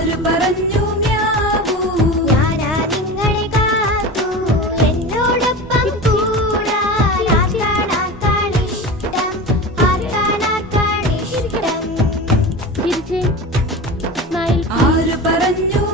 ആര് പറഞ്ഞു മ്യാവൂ? ഞാനാ നിങ്ങളെ കാത്തു എന്നോടൊപ്പം കൂടാൻ. ആർക്കാണിഷ്ടം, ആർക്കാണിഷ്ടം? തിരിച്ചേ സ്മൈൽ. ആര് പറഞ്ഞു